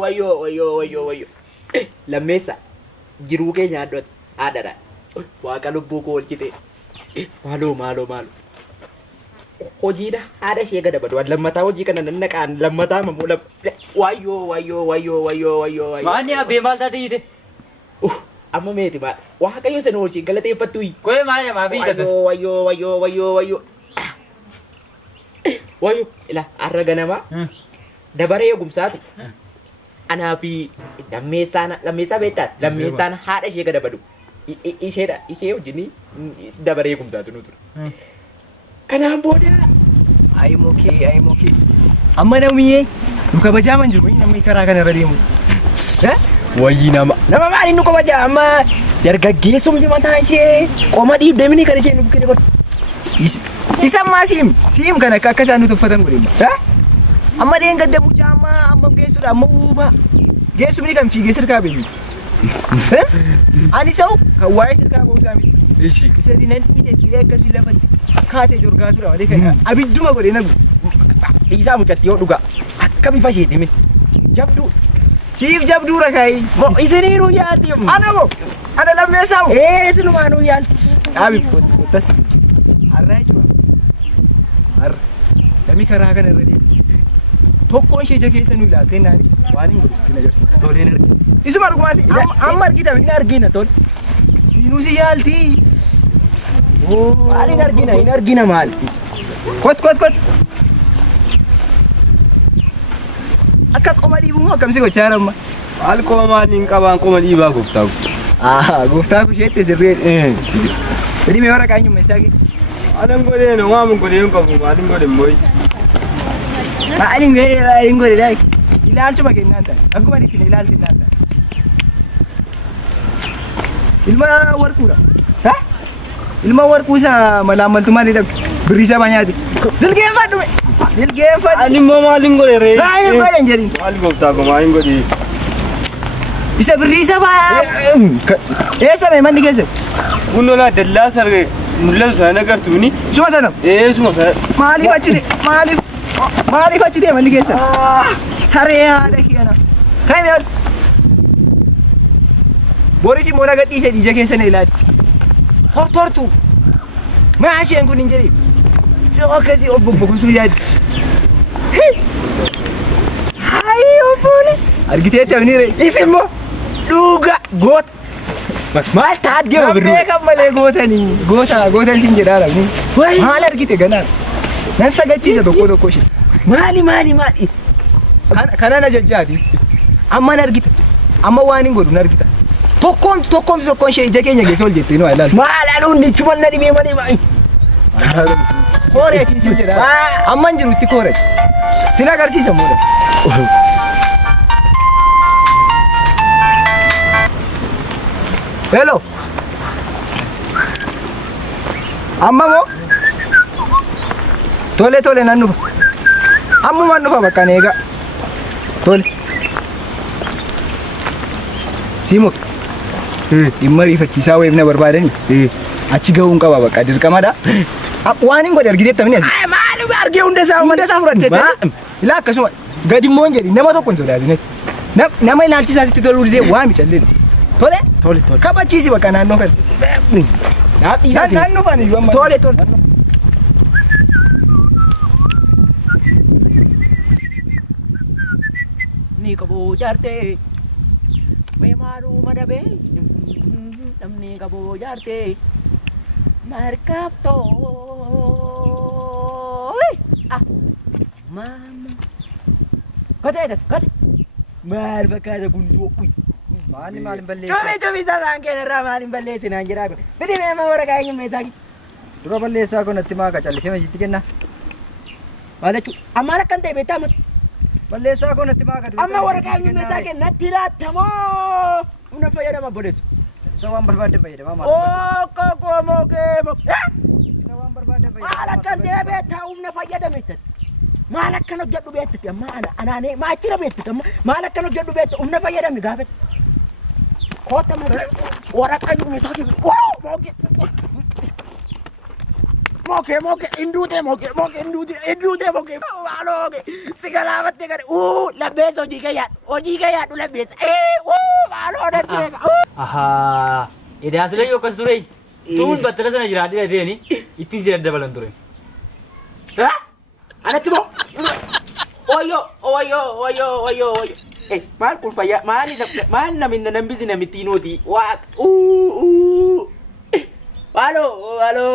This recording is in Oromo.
Wayyo. Lammeessa jiruu keenya addooti haadhadha. Waaqa lubbuu koo oolchite. Maaloo. Hojiidha haadha ishee gada badu. Lammataa hojii kana nan naqaan lammataa mamuu wayyo. Maanni abbee maal taate hiite? Amma meeti maal? Waaqayyo sana hojii galateeffattu. Koye maal namaa fi Wayyo. Ila har'a ganamaa dabaree eegumsaati. Anaa fi lammeessaa beektaa? Lammeessaan haadha ishee gada badu. Ishee wajjin dabaree eegumsaatu nu ture. Kanaan booda Ai mokee. Amma namiyyee nu kabajaaman jiru namni karaa kana irra deemu. Wayii nama maaliin nu kabajaa amma dargaggeessumti mataa ishee qoma dhiibdee mini kan ishee nu bukkee dabartu. Isa ammaa siim kana akka isaan nu tuffatan godhe. Amma deen gadda mucaa amma geessudha amma uuba. Geessumni kan fiigee sirkaa beeku. Ani sau kan waa'ee sirkaa ba'uu isaa miti. Isa dinan hidhee akkasii lafatti kaatee jorgaatudha malee kan abidduma godhee nagu. isaa mucatti yoo dhugaa akka bifa isheeti min jabduu. Siif jabduu rakaayi. Isiniinuu yaalti. Ana lammeessaa'u. Isinumaanuu yaalti. Dhaabi kottas har'a jechuudha. Har'a namni karaa kana irra deemu. Tokkoon ishee ija keessa nu ilaaltee naani waan hin godhu sitti agarsiisa. Toleen argina. Isuma dhugumaas amma argita hin argina tole. Siinuu si yaalti. Maal hin argina maal? Kot. Akka qoma dhiibuu akkamsi gochaa jira amma. Maal qoma maaliin qabaan qoma dhiibaa gooftaa. Gooftaa kusheetti sirree. Jadi mee warra kaanyumma isaa kee. Adan godheen waan godheen qabu maalin godhen mooyi. Maalin godhe laaki. Ilaalchuma kennaan ta'a. Akkuma itti ilaalti naan ta'a. Ilma warquudha. Ilma warquu isaa malaamaltummaa ni dhabdu. Birriisa banyaati. Dilgeeffadhu. Ani immoo maalin godhe ree. Maalin godhen jedhin. Maal gooftaa ko maalin godhe. Isa birriisa baa. Eessa mee manni keessa? Kunnola dallaa sargee mul'atu sana agartu ni. Suma sana. Suma sana. Maaliif achite manni keessa? Saree haadha keena. Kaime ol. Boris immoo naga dhiise ija keessa na ilaali. Hortortu. Maasheen kun hin jedhi. Si akkasii obbo Bogusuu yaadi. Hayi obboole. Argiteetti amniire. Isimmoo dhuga goota. Maal taatee birrii? Beekam malee gootanii. Gootan siin jedhaa rabni. Maal argite ganaan? Nan sagachiisa tokko ishee. Maali? Kana na jajjaati. Amma na argita. Amma waan hin godhu na argita. Tokkoon ishee ija keenya keessa ol jettee nu ilaalu. Maal aluun nichuma na dhibee malee. Kooreetiin siin jedhaa. Amma hin jiru itti kooreeti. Sin agarsiisa muudha. Hello. Amma moo? Tole nan dhufa. Ammumaan dhufa bakka neegaa. Tole. Siimo. Dhimma rifachiisaa wayif na barbaadanii. Achi ga'uun qaba bakka dirqamadha. Waan hin godhe argiteetta mini asii. Maal argee hunda isaa fudhattee. Ilaa akkasuma gadi immoo hin jedhi nama tokko hin sodaatine. Nama ilaalchisaa sitti toluu didee waa micalleen. Tole. Kabachiisi bakka naannoo kana. Naannoo faana iyyuu amma. Tole. Ni qaboo jaartee. Mee maaluu madabee. Namni qaboo jaartee. Markabtoo. Mama. Kote. Maal fakkaata gundoo. Maalin balleessaa? Cobi sabaan keenarraa maalin balleessinaan jiraa kun. Biti mee amma warra kaayeen meesaaki. Dura balleessaa kun natti maaka callisee masitti kenna. Maal jechuudha? Ammaan akkan ta'e beektaa miti. Balleessaa kun natti maaka. Amma warra kaayeen meesaa kenna natti laattamoo. Humna fayyadama bodeessu. Isa waan barbaadde fayyadama maal? Kookoo mookee. Isa waan barbaadde fayyadama. Maal akkan ta'e beektaa humna fayyadame itti. Maal akkan hojjedhu beektati amma anaanee maachira beektati amma maal akkan hojjedhu beektu humna fayyadame gaafate. Koota waraqaa meesaa kenna. Moke indute moke indute moke. Maaloo sigalaamatte gadi. Lammeessa hojii kayyaadhu lammeessa. Maaloo dandeeka. Ahaa. Idaa silee yoo akkas ture. Tuun battala sana jiraadhee deeni itti jira dabalan ture. Anatti moo? Oyo. Maal kun fayyaa? Maal namni namittiinooti? Halloo.